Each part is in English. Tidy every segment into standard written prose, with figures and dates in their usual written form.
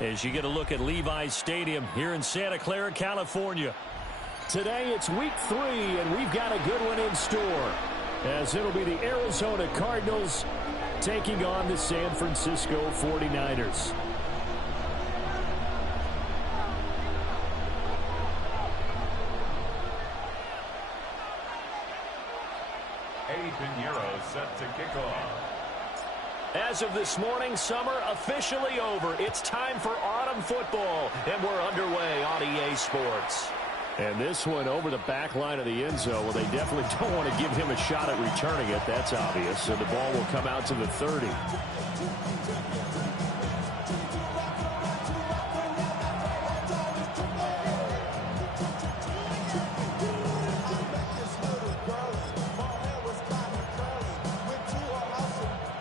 as you get a look at Levi's Stadium here in Santa Clara, California. Today it's week 3, and we've got a good one in store, as it'll be the Arizona Cardinals taking on the San Francisco 49ers. Set to kick off. As of this morning, summer officially over. It's time for autumn football, and we're underway on EA Sports. And this one over the back line of the end zone. Well, they definitely don't want to give him a shot at returning it. That's obvious. So the ball will come out to the 30.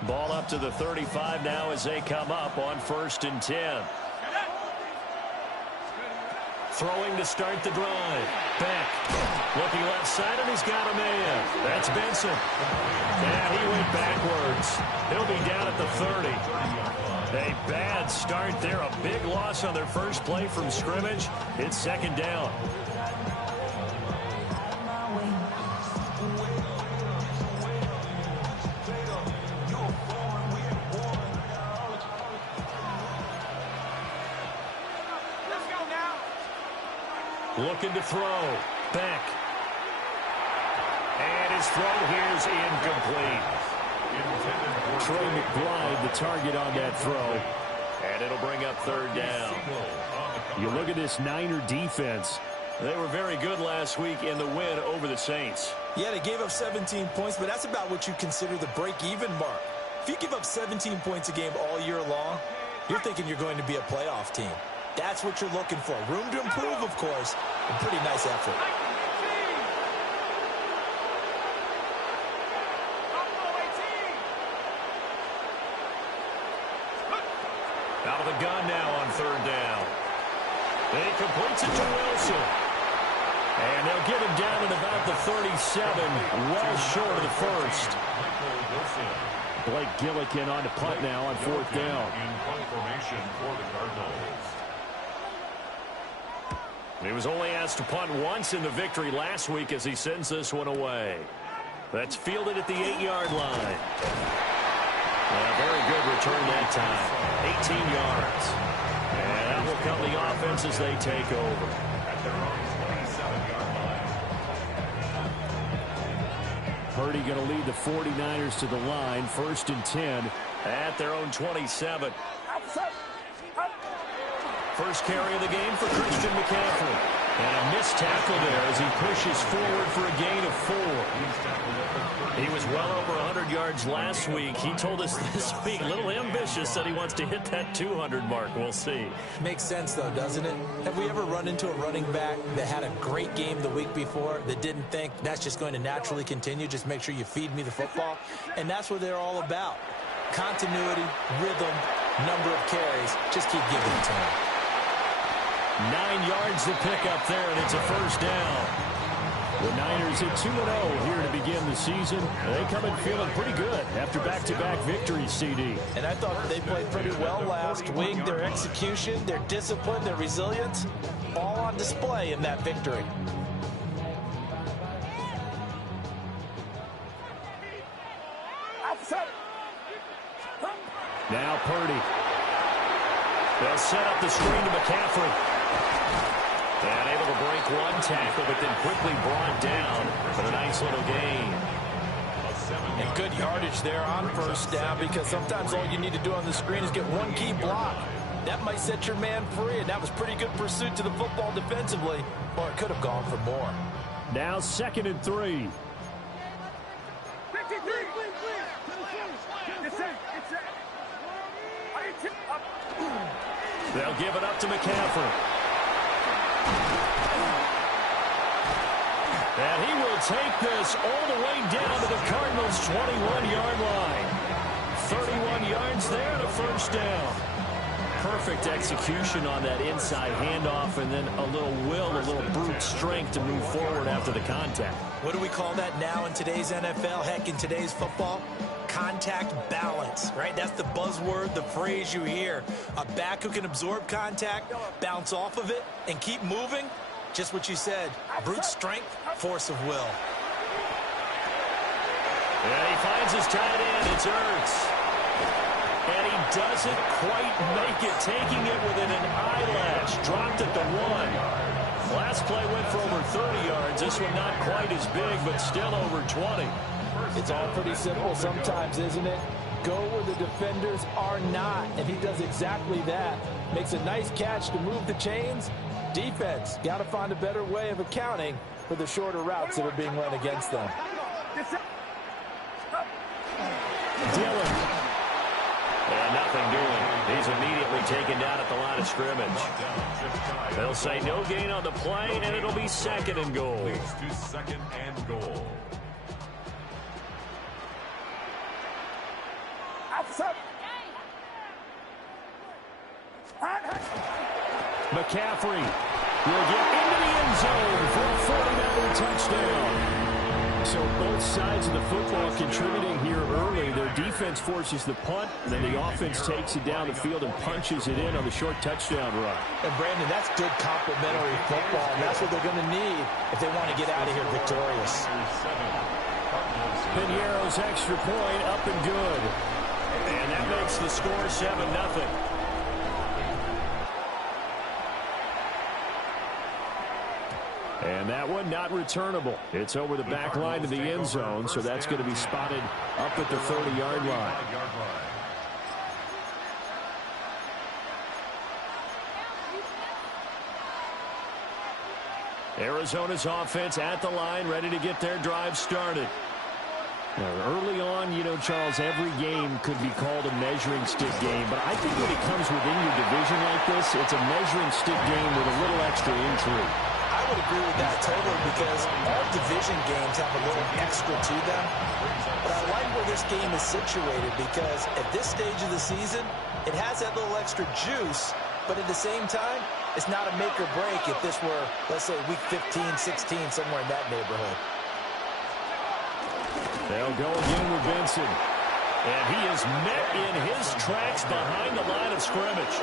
Ball up to the 35 now as they come up on 1st and 10. Throwing to start the drive. Beck. Looking left side, and he's got a man. That's Benson. And he went backwards. He'll be down at the 30. A bad start there. A big loss on their first play from scrimmage. It's 2nd down. Looking to throw. Beck. And his throw here's incomplete. Troy McBride, the target on that throw. And it'll bring up 3rd down. You look at this Niner defense. They were very good last week in the win over the Saints. Yeah, they gave up 17 points, but that's about what you consider the break-even mark. If you give up 17 points a game all year long, you're thinking you're going to be a playoff team. That's what you're looking for. Room to improve, of course. A pretty nice effort. Out of the gun now on 3rd down. He completes it to Wilson. And they'll get him down at about the 37, well short of the first. Blake Gillikin on to punt now on 4th down. In punt formation for the Cardinals. He was only asked to punt once in the victory last week as he sends this one away. That's fielded at the 8-yard line. A very good return that time. 18 yards. And that will come the offense as they take over. At their own 27-yard line. Purdy going to lead the 49ers to the line. 1st and 10 at their own 27. First carry of the game for Christian McCaffrey. And a missed tackle there as he pushes forward for a gain of 4. He was well over 100 yards last week. He told us this week, a little ambitious, that he wants to hit that 200 mark. We'll see. Makes sense, though, doesn't it? Have we ever run into a running back that had a great game the week before that didn't think that's just going to naturally continue? Just make sure you feed me the football. And that's what they're all about. Continuity, rhythm, number of carries. Just keep giving it to him. 9 yards to pick up there, and it's a 1st down. The Niners at 2-0 here to begin the season. They come in feeling pretty good after back-to-back victories, CD. And I thought they played pretty well last week. Their execution, their discipline, their resilience, all on display in that victory. Now Purdy. They'll set up the screen to McCaffrey. And able to break one tackle, but then quickly brought down. But a nice little gain. And good yardage there on 1st down, because sometimes all you need to do on the screen is get one key block. That might set your man free, and that was pretty good pursuit to the football defensively. Or it could have gone for more. Now 2nd and 3. They'll give it up to McCaffrey. And he will take this all the way down to the Cardinals' 21-yard line. 31 yards there and a 1st down. Perfect execution on that inside handoff, and then a little will, a little brute strength to move forward after the contact. What do we call that now in today's NFL? Heck, in today's football? Contact balance, right? That's the buzzword, the phrase you hear. A back who can absorb contact, bounce off of it, and keep moving. Just what you said, brute strength, force of will. And he finds his tight end. It's Ertz. And he doesn't quite make it, taking it within an eyelash. Dropped at the 1. Last play went for over 30 yards. This one not quite as big, but still over 20. It's all pretty simple sometimes, isn't it? Go where the defenders are not, and he does exactly that. Makes a nice catch to move the chains. Defense, got to find a better way of accounting for the shorter routes that are being run against them. Dillon. And nothing doing. He's immediately taken down at the line of scrimmage. They'll say no gain on the play, and it'll be 2nd and goal. Leads to 2nd and goal. McCaffrey will get into the end zone for a 49er touchdown. So both sides of the football contributing here early. Their defense forces the punt, and then the offense takes it down the field and punches it in on the short touchdown run. And Brandon, that's good complementary football, and that's what they're going to need if they want to get out of here victorious. Piñeiro's extra point up and good. And that makes the score 7-0. And that one not returnable. It's over the back line to the end zone, so that's going to be spotted up at the 30-yard line. Arizona's offense at the line, ready to get their drive started. Now, early on, you know, Charles, every game could be called a measuring stick game, but I think when it comes within your division like this, it's a measuring stick game with a little extra intrigue. I would agree with that totally, because all division games have a little extra to them. But I like where this game is situated, because at this stage of the season, it has that little extra juice, but at the same time, it's not a make or break if this were, let's say, week 15, 16, somewhere in that neighborhood. They'll go again with Benson. And he is met in his tracks behind the line of scrimmage.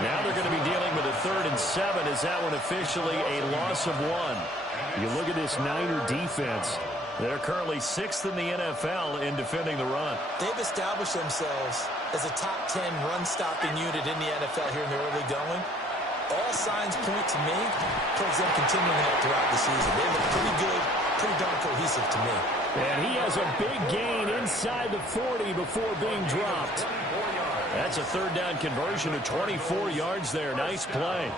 Now they're going to be dealing with a 3rd and 7. Is that one officially a loss of 1? You look at this Niner defense. They're currently 6th in the NFL in defending the run. They've established themselves as a top 10 run-stopping unit in the NFL here in the early going. All signs point to me towards them continuing that throughout the season. They look pretty good, pretty darn cohesive to me. And he has a big gain inside the 40 before being dropped. That's a 3rd down conversion of 24 yards there. Nice play.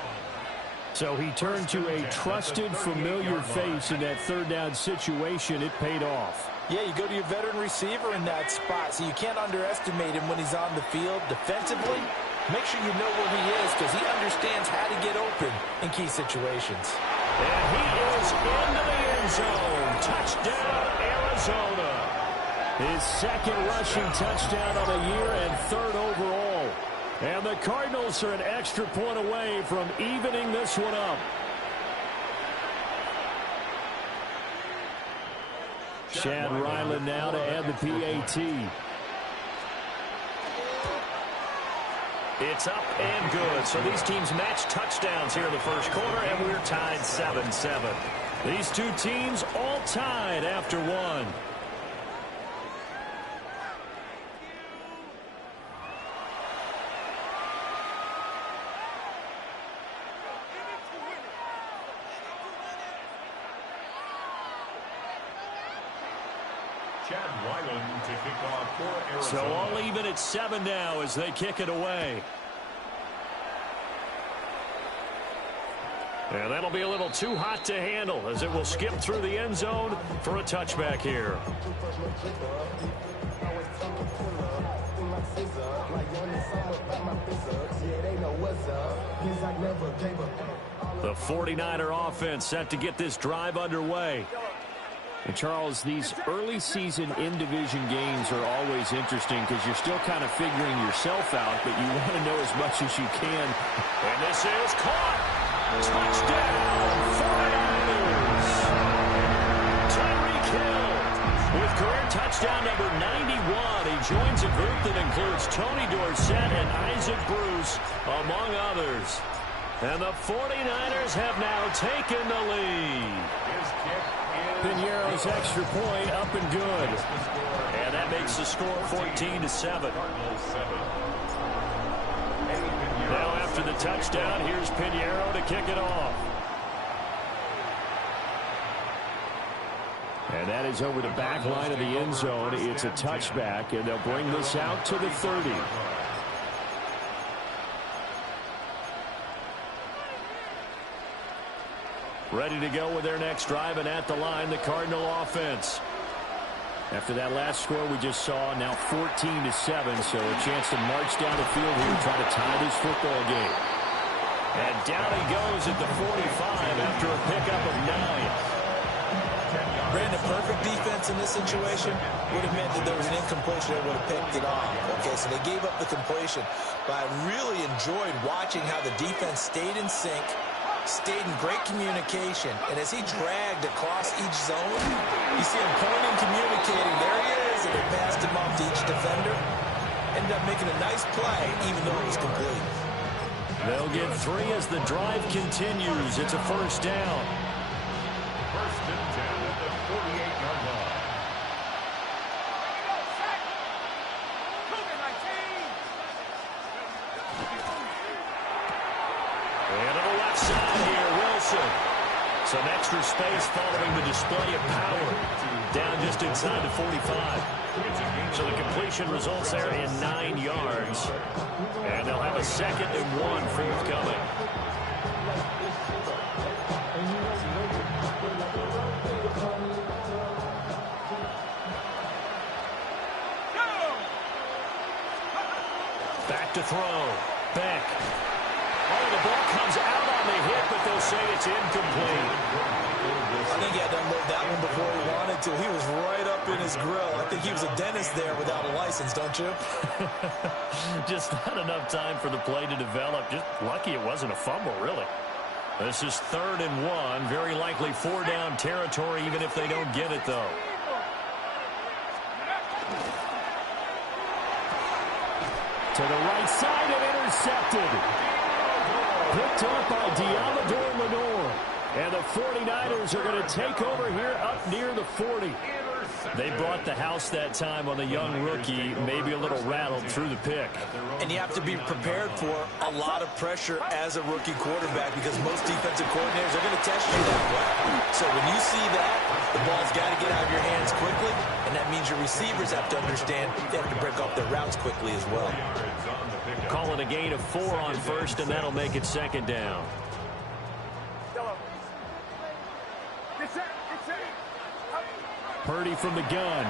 So he turned to a trusted, familiar face in that 3rd down situation. It paid off. Yeah, you go to your veteran receiver in that spot, so you can't underestimate him when he's on the field defensively. Make sure you know where he is, because he understands how to get open in key situations. And he is into the end zone. Touchdown, Arizona. His 2nd rushing touchdown of the year and 3rd overall. And the Cardinals are an extra point away from evening this one up. Chad Ryland now to add the PAT. It's up and good. So these teams match touchdowns here in the first quarter, and we're tied 7-7. These two teams all tied after 1. Chad Ryland to kick off for Arizona. So all even at 7 now as they kick it away. And that'll be a little too hot to handle as it will skip through the end zone for a touchback here. The 49er offense set to get this drive underway. And Charles, these early season in-division games are always interesting because you're still kind of figuring yourself out, but you want to know as much as you can. And this is caught. Touchdown, 49ers. Tyreek Hill with career touchdown number 91. He joins a group that includes Tony Dorsett and Isaac Bruce, among others. And the 49ers have now taken the lead. Piñeiro's extra point up and good. And that makes the score 14-7. Now after the touchdown, here's Piñeiro to kick it off. And that is over the back line of the end zone. It's a touchback, and they'll bring this out to the 30. Ready to go with their next drive, and at the line, the Cardinal offense. After that last score we just saw, now 14-7, so a chance to march down the field here and try to tie this football game. And down he goes at the 45 after a pickup of 9. Brandon, perfect defense in this situation would have meant that there was an incompletion that would have picked it off. Okay, so they gave up the completion, but I really enjoyed watching how the defense stayed in sync, stayed in great communication, and as he dragged across each zone, you see him pointing, communicating, there he is, and they passed him off to each defender. Ended up making a nice play, even though it was complete. They'll get 3 as the drive continues. It's a first down. First and 10 at the 48-yard line. And to the left side here, Wilson. Some extra space following the display of power. Down just inside the 45. So the completion results there in 9 yards. And they'll have a 2nd and 1 forthcoming. Back to throw. Beck. Oh, the ball comes out on the hit, but they'll say it's incomplete. I think he had to unload that one before he wanted to. He was right up in his grill. I think he was a dentist there without a license, don't you? Just not enough time for the play to develop. Just lucky it wasn't a fumble, really. This is 3rd and 1. Very likely 4-down territory, even if they don't get it, though. To the right side and intercepted. Picked up by Diamador Lenore. And the 49ers are going to take over here up near the 40. They brought the house that time on the young rookie, maybe a little rattled through the pick. And you have to be prepared for a lot of pressure as a rookie quarterback because most defensive coordinators are going to test you that way. So when you see that, the ball's got to get out of your hands quickly, and that means your receivers have to understand they have to break off their routes quickly as well. Call it a gain of 4 on first, and that'll make it 2nd down. Purdy from the gun.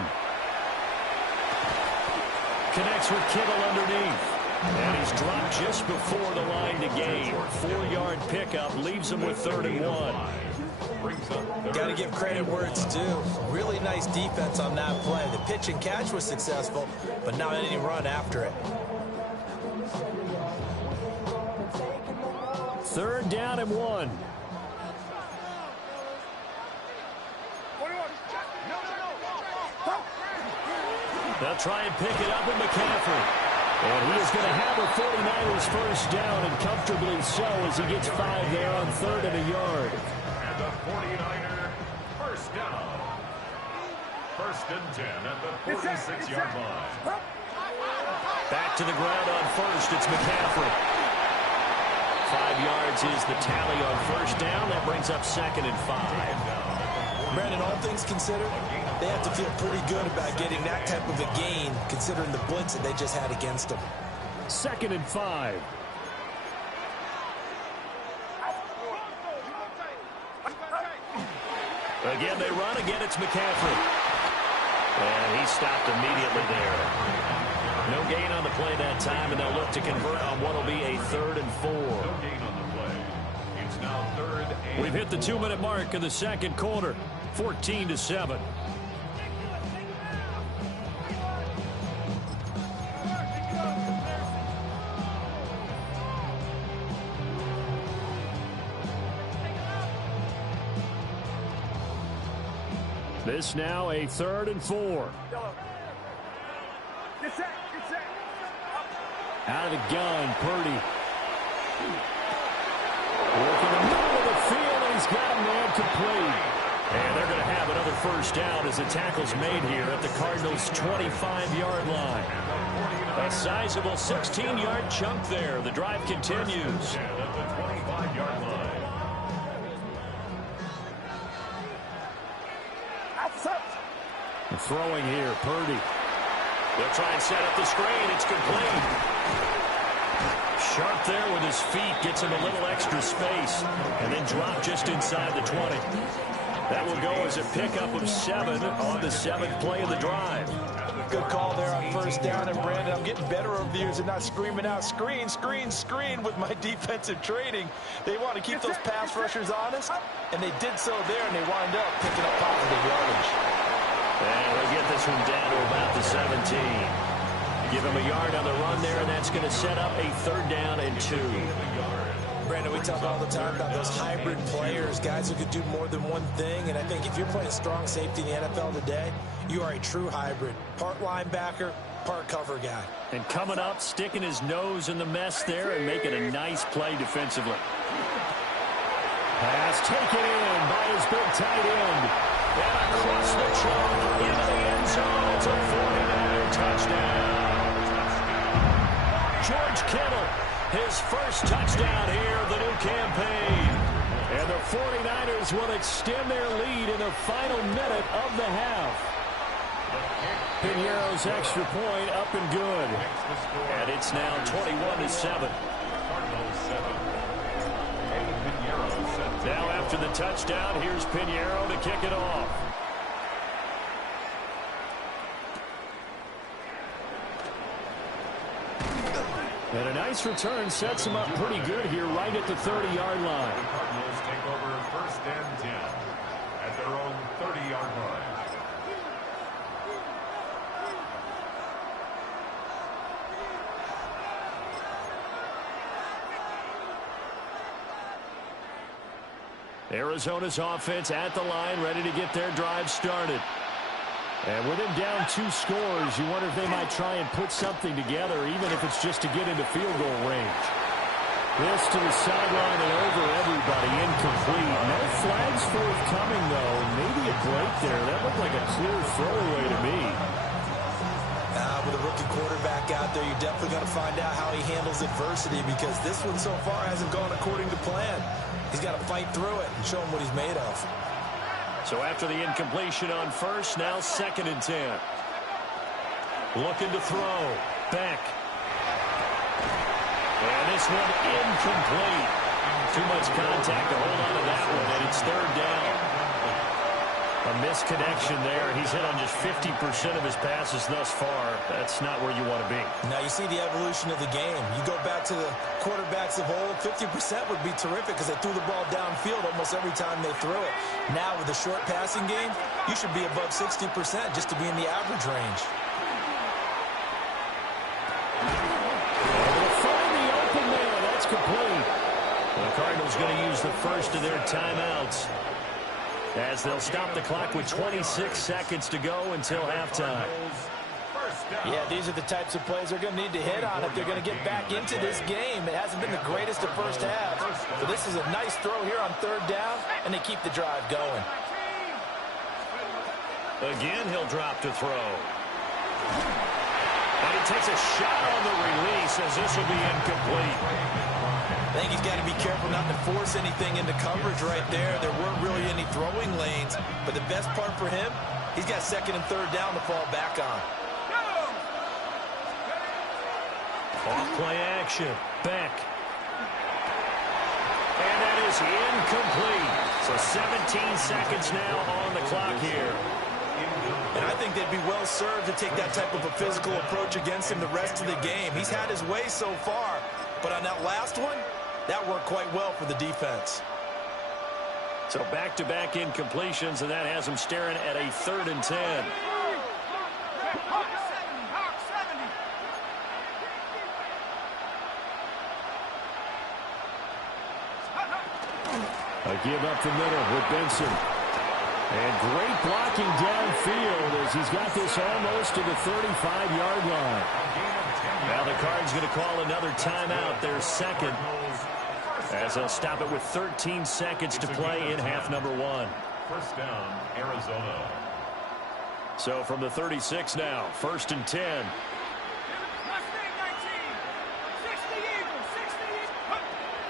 Connects with Kittle underneath. And he's dropped just before the line to gain. 4-yard pickup leaves him with 3rd and 1. Got to give credit where it's due. Really nice defense on that play. The pitch and catch was successful, but not any run after it. 3rd down and 1. They'll try and pick it up with McCaffrey. And he is going to have a 49ers first down, and comfortably so as he gets 5 there on 3rd and a yard. And the 49er first down. First and 10 at the 46-yard line. Back to the ground on first. It's McCaffrey. 5 yards is the tally on first down. That brings up 2nd and 5. Brandon, all things considered, they have to feel pretty good about getting that type of a gain, considering the blitz that they just had against them. 2nd and 5. Again, they run. Again, it's McCaffrey. And he stopped immediately there. No gain on the play that time, and they'll look to convert on what will be a 3rd and 4. No gain on the play. It's now 3rd and We've hit the 2-minute mark of the second quarter. 14-7. This now a 3rd and 4. Out of the gun, Purdy. Working the middle of the field, and he's got a man complete. And they're going to have another first down as the tackle's made here at the Cardinals' 25-yard line. A sizable 16-yard chunk there. The drive continues. At the 25-yard line. Throwing here, Purdy. They'll try and set up the screen. It's complete. Sharp there with his feet. Gets him a little extra space. And then drop just inside the 20. That will go as a pickup of 7 on the 7th play of the drive. Good call there on first down. And, Brandon, I'm getting better over the years and not screaming out, screen, screen, screen with my defensive training. They want to keep those pass rushers honest, and they did so there, and they wind up picking up positive yardage. And we'll get this one down to about the 17. Give him a yard on the run there, and that's going to set up a 3rd down and 2. Brandon, we talk all the time about those hybrid players, guys who could do more than one thing. And I think if you're playing strong safety in the NFL today, you are a true hybrid. Part linebacker, part cover guy. And coming up, sticking his nose in the mess there and making a nice play defensively. Pass taken in by his big tight end. And across the chalk into the end zone. It's a 49er touchdown. George Kittle, his first touchdown here of the new campaign. And the 49ers will extend their lead in the final minute of the half. Pinheiro's extra point up and good. And it's now 21-7. Now after the touchdown, here's Pinheiro to kick it off. And a nice return sets him up pretty good here right at the 30-yard line. The Cardinals take over 1st and 10 at their own 30-yard line. Arizona's offense at the line, ready to get their drive started. And with him down 2 scores, you wonder if they might try and put something together, even if it's just to get into field goal range. This to the sideline and over everybody, incomplete. No flags forthcoming, though. Maybe a break there. That looked like a clear throwaway to me. With a rookie quarterback out there, you're definitely going to find out how he handles adversity, because this one so far hasn't gone according to plan. He's got to fight through it and show him what he's made of. So after the incompletion on first, now 2nd and 10. Looking to throw. Beck. And this one incomplete. Too much contact to hold on to that one, and it's 3rd down. A misconnection there. He's hit on just 50% of his passes thus far. That's not where you want to be. Now you see the evolution of the game. You go back to the quarterbacks of old, 50% would be terrific because they threw the ball downfield almost every time they threw it. Now with the short passing game, you should be above 60% just to be in the average range. They'll find the open there. That's complete. The Cardinals going to use the first of their timeouts, as they'll stop the clock with 26 seconds to go until halftime. Yeah, these are the types of plays they're going to need to hit on if they're going to get back into this game. It hasn't been the greatest of first halves. So this is a nice throw here on 3rd down, and they keep the drive going. Again, he'll drop to throw. And he takes a shot on the release as this will be incomplete. I think he's got to be careful not to force anything into coverage right there. There weren't really any throwing lanes, but the best part for him, he's got 2nd and 3rd down to fall back on. Off-play action. Beck. And that is incomplete. So 17 seconds now on the clock here. And I think they'd be well served to take that type of a physical approach against him the rest of the game. He's had his way so far, but on that last one, that worked quite well for the defense. So back-to-back incompletions, and that has him staring at a 3rd and 10. A give up the middle with Benson. And great blocking downfield as he's got this almost to the 35-yard line. Now the Cards going to call another timeout, their second, as they'll stop it with 13 seconds to play in half number 1. First down, Arizona. So from the 36 now, 1st and 10.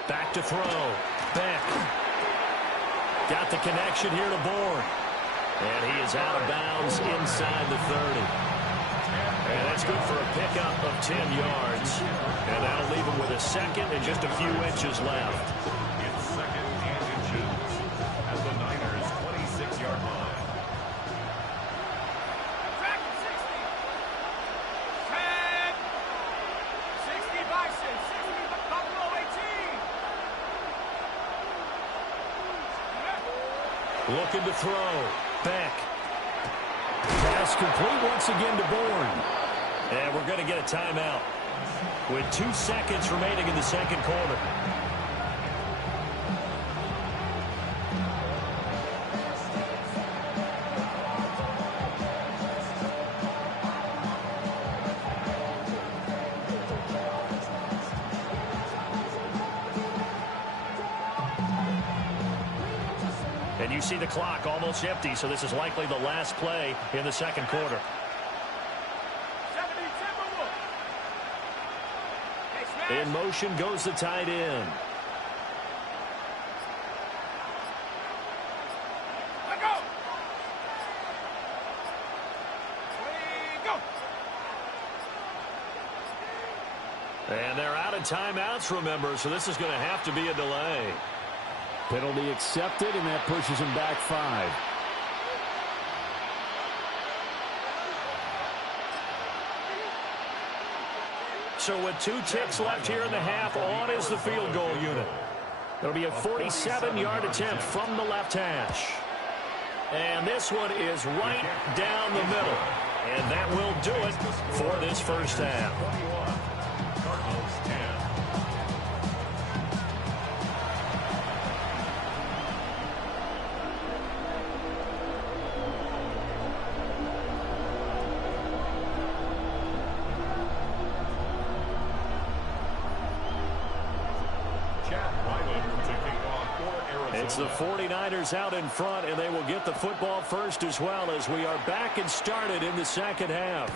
Back to throw. Beck. Got the connection here to Bourne. And he is out of bounds inside the 30. And that's good for a pickup of 10 yards. And that'll leave him with a second and just a few inches left. It's 2nd and inches at the Niners' 26-yard line. Looking to throw. Beck. Pass complete once again to Bourne. And we're going to get a timeout with 2 seconds remaining in the second quarter. And you see the clock almost empty, so this is likely the last play in the second quarter. In motion goes the tight end. And they're out of timeouts, remember, so this is going to have to be a delay. Penalty accepted, and that pushes him back 5. So with 2 ticks left here in the half, on is the field goal unit. It'll be a 47-yard attempt from the left hash. And this one is right down the middle. And that will do it for this first half. Cardinals 10. It's the 49ers out in front, and they will get the football first as well as we are back and started in the second half.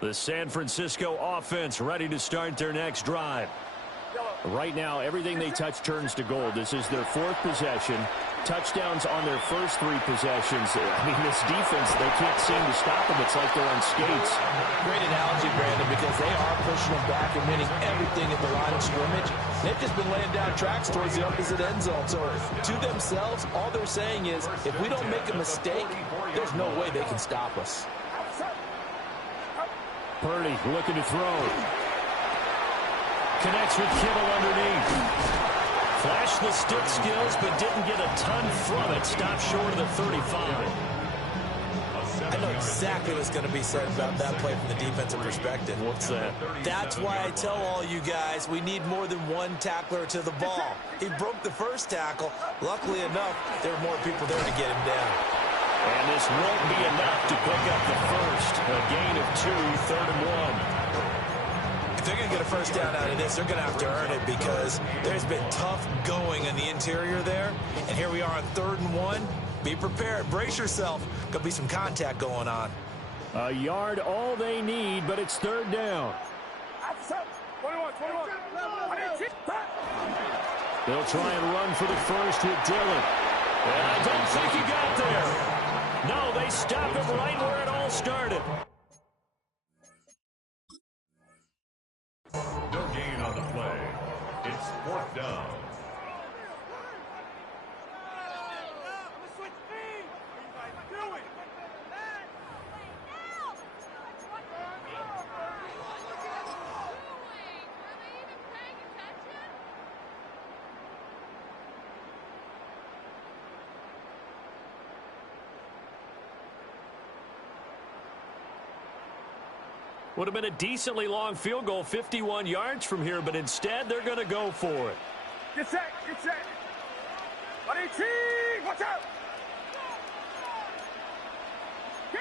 The San Francisco offense ready to start their next drive. Right now, everything they touch turns to gold. This is their 4th possession. Touchdowns on their first 3 possessions. I mean, this defense, they can't seem to stop them. It's like they're on skates. Great analogy, Brandon, because they are pushing them back and winning everything at the line of scrimmage. They've just been laying down tracks towards the opposite end zone. So to themselves, all they're saying is, if we don't make a mistake, there's no way they can stop us. Purdy looking to throw. Connects with Kittle underneath. Flashed the stick skills, but didn't get a ton from it. Stopped short of the 35. I know exactly what's going to be said about that play from the defensive perspective. What's that? That's why I tell all you guys we need more than one tackler to the ball. He broke the first tackle. Luckily enough, there were more people there to get him down. And this won't be enough to pick up the first. A gain of 2, 3rd and 1. If they're going to get a first down out of this, they're going to have to earn it because there's been tough going in the interior there. And here we are on 3rd and 1. Be prepared. Brace yourself. Going to be some contact going on. A yard all they need, but it's 3rd down. They'll try and run for the first with Dillon. And I don't think he got there. No, they stopped him right where it all started. No gain on the play. It's 4th down. Would have been a decently long field goal, 51 yards from here, but instead they're going to go for it. Get set, get set. 118, watch out. Get.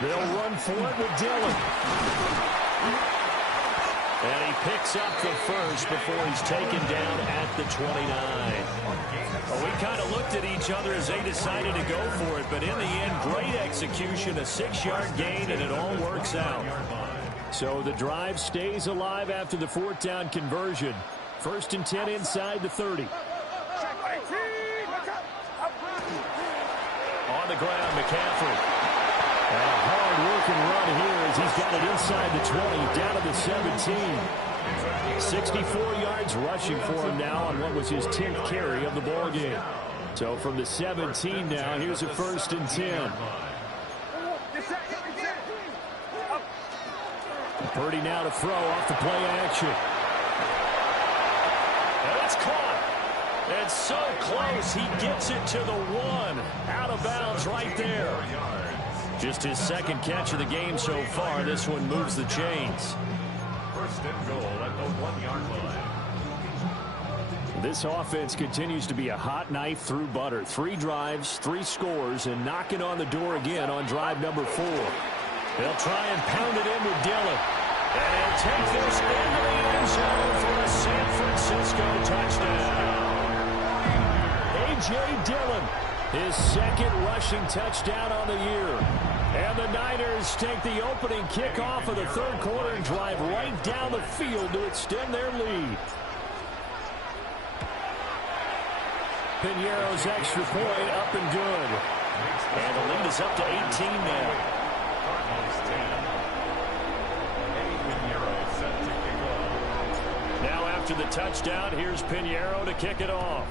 They'll run for it with Dillon. And he picks up the first before he's taken down at the 29. Well, we kind of looked at each other as they decided to go for it, but in the end, great execution, a 6-yard gain, and it all works out. So the drive stays alive after the 4th down conversion. 1st and 10 inside the 30. On the ground, McCaffrey. A hard-working run here as he's got it inside the 20, down to the 17. 64 yards rushing for him now on what was his 10th carry of the ballgame. So from the 17 now, here's a 1st and 10. Purdy now to throw off the play action. And it's caught. It's so close. He gets it to the 1. Out of bounds right there. Just his 2nd catch of the game so far. This one moves the chains. 1st and goal at the 1-yard line. This offense continues to be a hot knife through butter. 3 drives, 3 scores, and knocking on the door again on drive number 4. They'll try and pound it in with Dillon. And he'll take this into the end zone for a San Francisco touchdown. A.J. Dillon, his 2nd rushing touchdown on the year. And the Niners take the opening kickoff of the 3rd quarter and drive right down the field to extend their lead. Piñeiro's extra point up and good. And the lead is up to 18 now. Now after the touchdown, here's Piñeiro to kick it off.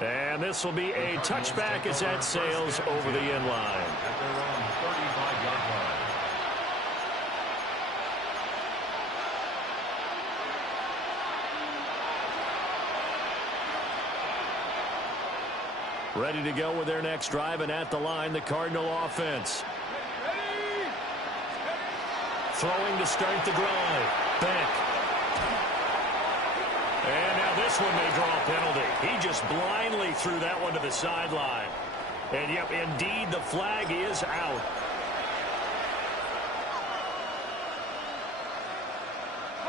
And this will be a touchback as that sails over the end line. At their own 35-yard line. Ready to go with their next drive, and at the line, the Cardinal offense. Throwing to start the drive. Beck. And now this one may draw a penalty. He just blindly threw that one to the sideline. And, yep, indeed, the flag is out.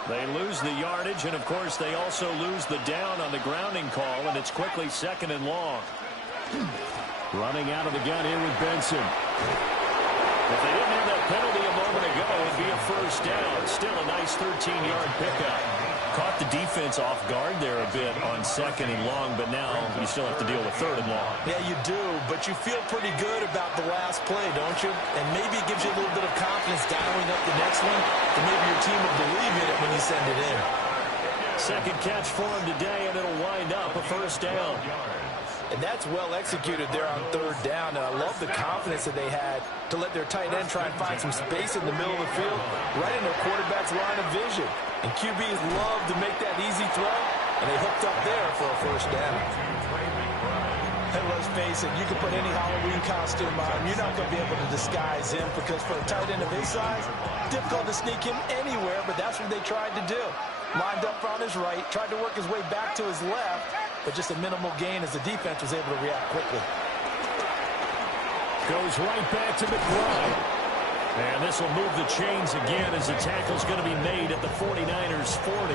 They lose the yardage, and, of course, they also lose the down on the grounding call, and it's quickly 2nd and long. Running out of the gun here with Benson. If they didn't have that penalty a moment ago, it would be a 1st down. Still a nice 13-yard pickup. Caught the defense off guard there a bit on 2nd and long, but now you still have to deal with 3rd and long. Yeah, you do, but you feel pretty good about the last play, don't you? And maybe it gives you a little bit of confidence dialing up the next one, and maybe your team will believe in it when you send it in. 2nd catch for him today, and it'll wind up a 1st down. And that's well executed there on 3rd down. And I love the confidence that they had to let their tight end try and find some space in the middle of the field, right in their quarterback's line of vision. And QBs love to make that easy throw, and they hooked up there for a 1st down. And let's face it, you can put any Halloween costume on. You're not going to be able to disguise him because for a tight end of his size, difficult to sneak him anywhere, but that's what they tried to do. Lined up on his right, tried to work his way back to his left, but just a minimal gain as the defense was able to react quickly. Goes right back to McBride. And this will move the chains again as the tackle's going to be made at the 49ers 40.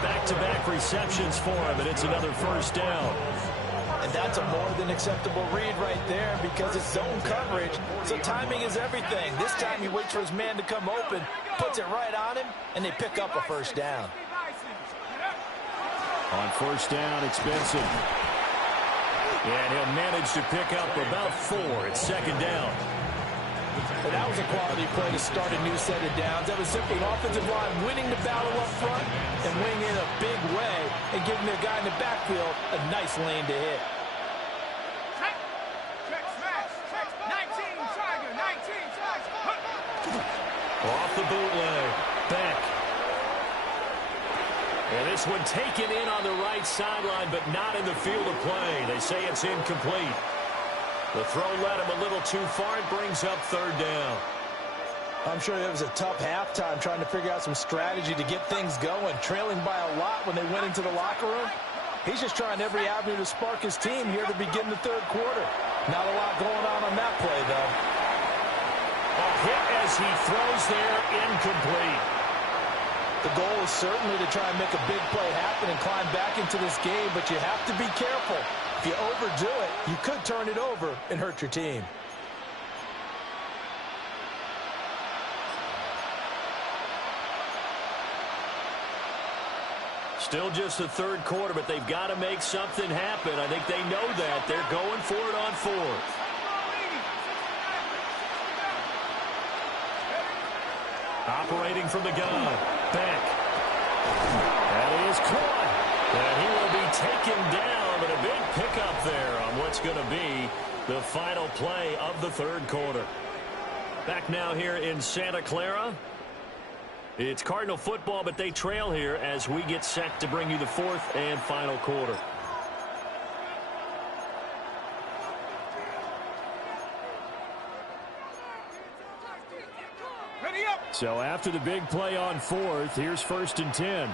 Back-to-back receptions for him, and it's another 1st down. And that's a more than acceptable read right there because it's zone coverage, so timing is everything. This time he waits for his man to come open, puts it right on him, and they pick up a 1st down. On 1st down, it's Benson. And he'll manage to pick up about 4. It's 2nd down. Well, that was a quality play to start a new set of downs. That was simply an offensive line winning the battle up front and winning in a big way and giving their guy in the backfield a nice lane to hit. Off the bootleg. Beck. And this one taken in on the right sideline, but not in the field of play. They say it's incomplete. The throw led him a little too far. It brings up third down. I'm sure it was a tough halftime trying to figure out some strategy to get things going, trailing by a lot when they went into the locker room. He's just trying every avenue to spark his team here to begin the third quarter. Not a lot going on that play, though. A hit as he throws there, incomplete. The goal is certainly to try and make a big play happen and climb back into this game, but you have to be careful. If you overdo it, you could turn it over and hurt your team. Still just the third quarter, but they've got to make something happen. I think they know that. They're going for it on fourth. Operating from the gun. Beck. That is caught. And he will be taken down, but a big pickup there on what's going to be the final play of the third quarter. Back now here in Santa Clara. It's Cardinal football, but they trail here as we get set to bring you the fourth and final quarter. So after the big play on fourth, here's 1st and 10.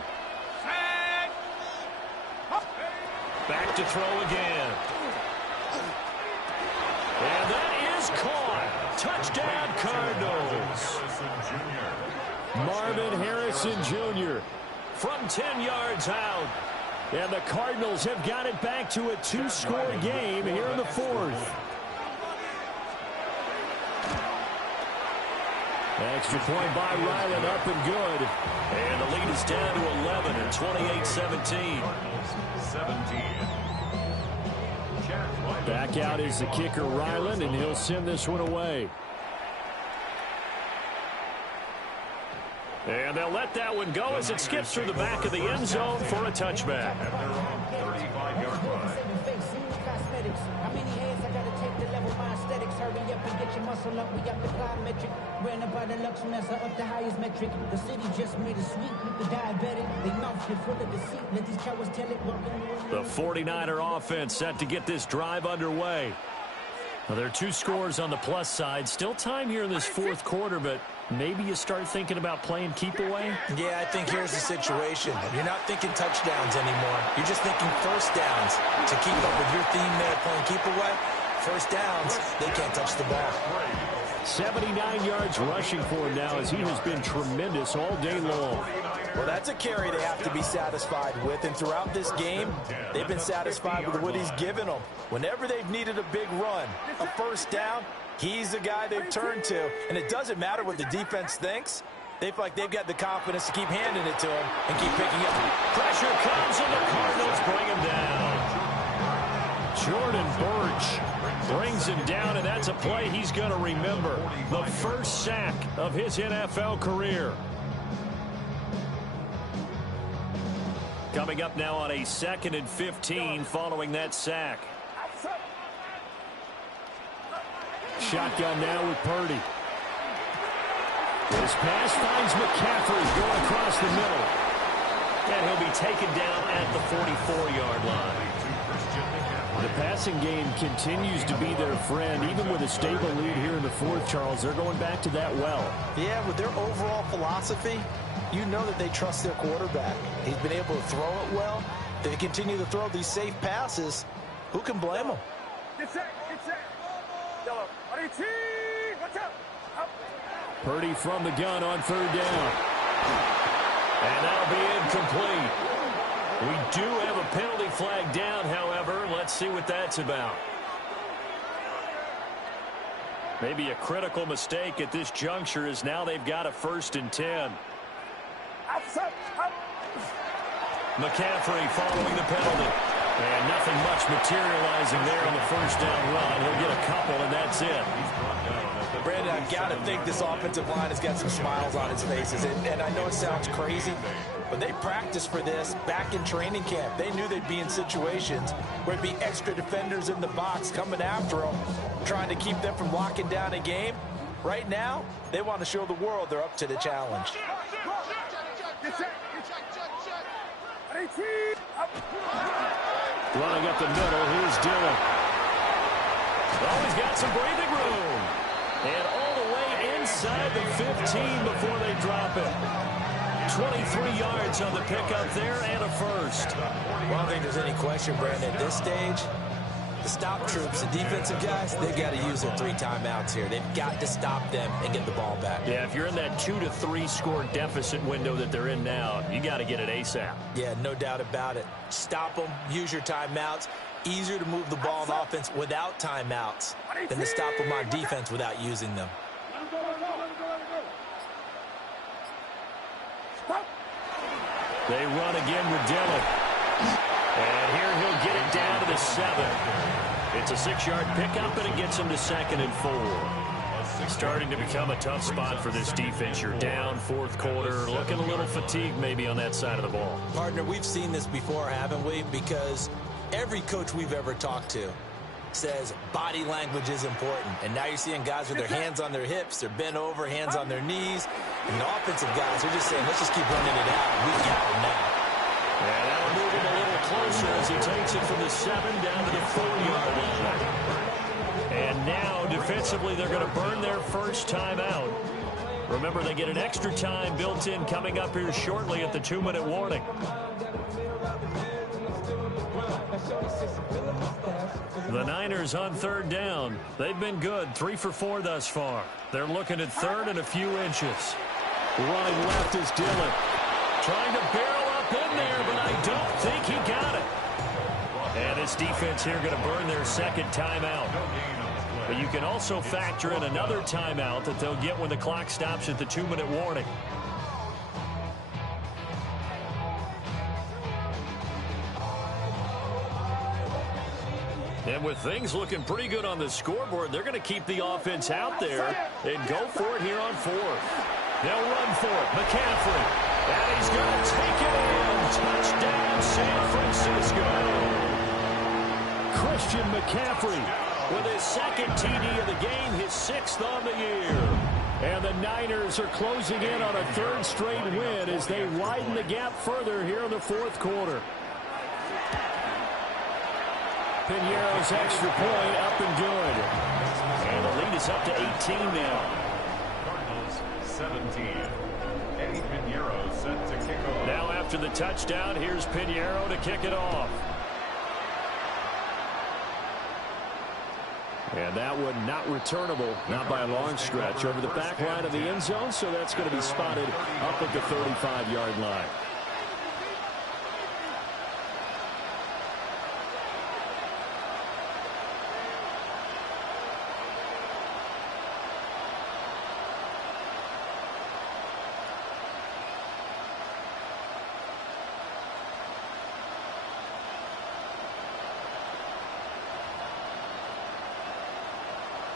Back to throw again. And that is caught. Touchdown, Cardinals. Marvin Harrison Jr. from 10 yards out. And the Cardinals have got it back to a 2-score game here in the fourth. Extra point by Ryland, up and good. And the lead is down to 11 at 28-17. Back out is the kicker, Ryland, and he'll send this one away. And they'll let that one go as it skips through the back of the end zone for a touchback. The 49er offense set to get this drive underway. Well, there are 2 scores on the plus side. Still time here in this fourth quarter, but maybe you start thinking about playing keep away? Yeah, I think here's the situation. You're not thinking touchdowns anymore. You're just thinking first downs to keep up with your theme there playing keep away. First downs, they can't touch the ball. 79 yards rushing for him now as he has been tremendous all day long. Well, that's a carry they have to be satisfied with, and throughout this game, they've been satisfied with what he's given them. Whenever they've needed a big run, a first down, he's the guy they've turned to, and it doesn't matter what the defense thinks. They feel like they've got the confidence to keep handing it to him and keep picking up. Pressure comes, and the Cardinals bring him down. Jordan Burch brings him down, and that's a play he's going to remember. The first sack of his NFL career. Coming up now on a 2nd and 15 following that sack. Shotgun now with Purdy. This pass finds McCaffrey going across the middle. And he'll be taken down at the 44-yard line. The passing game continues to be their friend. Even with a stable lead here in the fourth, Charles, they're going back to that well. Yeah, with their overall philosophy, you know that they trust their quarterback. He's been able to throw it well. They continue to throw these safe passes. Who can blame them? Purdy from the gun on 3rd down. And that'll be incomplete. We do have a penalty flag down, however. Let's see what that's about. Maybe a critical mistake at this juncture as now they've got a 1st and 10. McCaffrey following the penalty. And nothing much materializing there on the first down run. He'll get a couple, and that's it. Brandon, I've got to think this offensive line has got some smiles on its faces. And I know it sounds crazy, but they practiced for this back in training camp. They knew they'd be in situations where it'd be extra defenders in the box coming after them, trying to keep them from locking down a game. Right now, they want to show the world they're up to the challenge. Running up the middle, here's Dillon. Oh, he's got some breathing room. And all the way inside the 15 before they drop it. 23 yards on the pickup there and a first. Well, I don't think there's any question, Brandon, at this stage, the stop troops, the defensive guys, they've got to use their 3 timeouts here. They've got to stop them and get the ball back. Yeah, if you're in that 2 to 3 score deficit window that they're in now, you got to get it ASAP. Yeah, no doubt about it. Stop them, use your timeouts. Easier to move the ball on offense without timeouts than to stop them on defense without using them. They run again with Dillon. And here he'll get it down to the 7. It's a 6-yard pickup, and it gets him to 2nd and 4. Starting to become a tough spot for this defense. You're down 4th quarter, looking a little fatigued maybe on that side of the ball. Partner, we've seen this before, haven't we? Because every coach we've ever talked to says body language is important. And now you're seeing guys with their hands on their hips, they're bent over, hands on their knees. And the offensive guys are just saying, let's just keep running it out. We got him now. And that'll move him a little closer as he takes it from the 7 down to the 4-yard line. And now, defensively, they're going to burn their first timeout. Remember, they get an extra time built in coming up here shortly at the 2-minute warning. The Niners on 3rd down. They've been good, 3 for 4 thus far. They're looking at 3rd and a few inches. Running left is Dillon. Trying to barrel up in there, but I don't think he got it. And this defense here going to burn their 2nd timeout. But you can also factor in another timeout that they'll get when the clock stops at the 2-minute warning. And with things looking pretty good on the scoreboard, they're going to keep the offense out there and go for it here on 4th. They'll run for it. McCaffrey. And he's going to take it in. Touchdown, San Francisco. Christian McCaffrey with his 2nd TD of the game, his 6th on the year. And the Niners are closing in on a 3rd straight win as they widen the gap further here in the 4th quarter. Piñeiro's extra point up and good. And the lead is up to 18 now. Cardinals 17. Eddie Piñeiro set to kick off. Now after the touchdown, here's Piñeiro to kick it off. And that one not returnable, not by a long stretch, over the back line of the end zone, so that's going to be spotted up at the 35-yard line.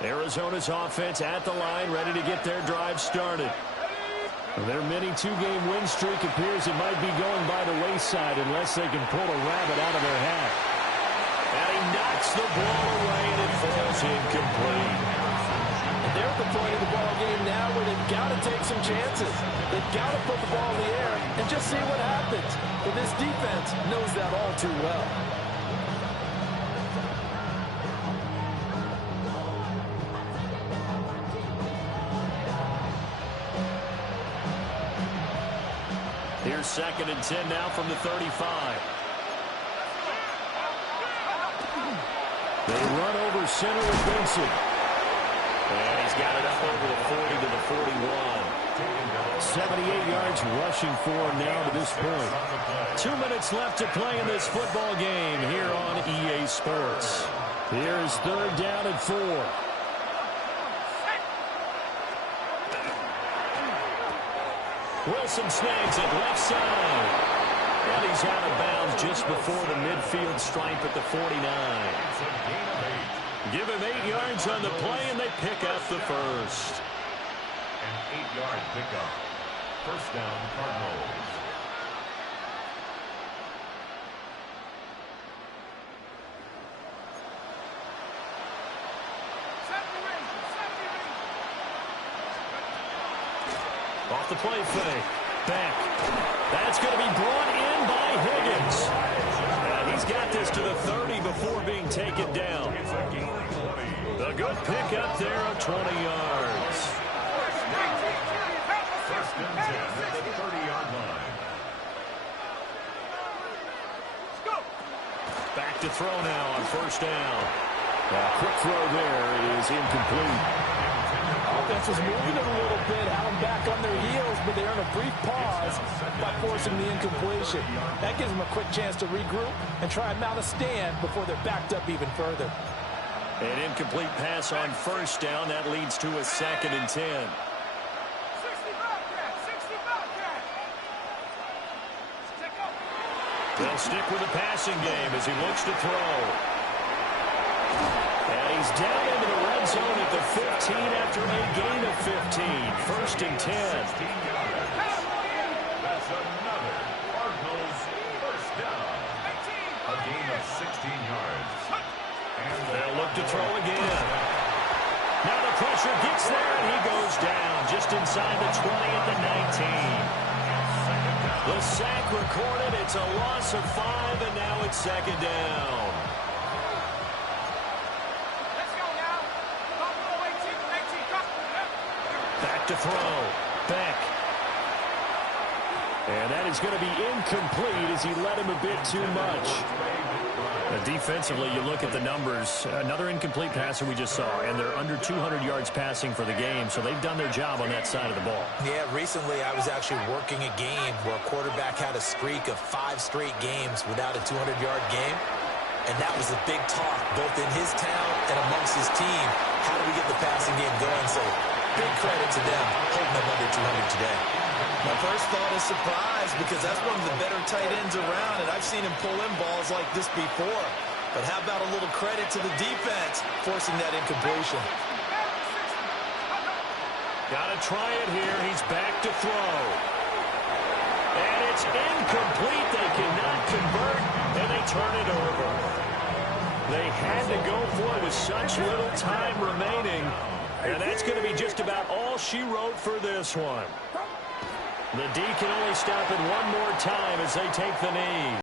Arizona's offense at the line, ready to get their drive started. Their mini 2-game win streak appears it might be going by the wayside unless they can pull a rabbit out of their hat. And he knocks the ball away, and it falls incomplete. And they're at the point of the ball game now where they've got to take some chances. They've got to put the ball in the air and just see what happens. But this defense knows that all too well. Here's 2nd and 10 now from the 35. They run over center with Benson. And he's got it up over the 40 to the 41. 78 yards rushing for him now to this point. 2 minutes left to play in this football game here on EA Sports. Here's 3rd down and 4. Wilson snags it left side. And he's out of bounds just before the midfield stripe at the 49. Give him 8 yards on the play, and they pick up the first. An 8-yard pickup. First down, Cardinals. Off the play fake. Back. That's going to be brought in in by Higgins. And he's got this to the 30 before being taken down. A good pickup there of 20 yards. First and 10 at the 30-yard line. Back to throw now on first down. Quick throw there. It is incomplete. Offense was moving it a little bit, had them back on their heels, but they earn a brief pause by forcing the incompletion. That gives them a quick chance to regroup and try and mount a stand before they're backed up even further. An incomplete pass on first down. That leads to a 2nd and 10. They'll stick with the passing game as he looks to throw. And he's down into the red zone at the 15 after a gain of 15. First and 10. That's another Cardinals first down. A gain of 16 yards. And they'll look to throw again. Now the pressure gets there, and he goes down just inside the 20 at the 19. The sack recorded. It's a loss of 5, and now it's 2nd down. Back to throw. Beck. And that is going to be incomplete as he led him a bit too much. Defensively, you look at the numbers. Another incomplete passer we just saw, and they're under 200 yards passing for the game, so they've done their job on that side of the ball. Yeah, recently I was actually working a game where a quarterback had a streak of 5 straight games without a 200-yard game, and that was a big talk both in his town and amongst his team. How do we get the passing game going? So big credit to them holding them under 200 today. My first thought is surprise because that's one of the better tight ends around, and I've seen him pull in balls like this before. But how about a little credit to the defense forcing that incompletion? Got to try it here. He's back to throw. And it's incomplete. They cannot convert, and they turn it over. They had to go for it with such little time remaining. And that's going to be just about all she wrote for this one. The D can only stop it one more time as they take the knee.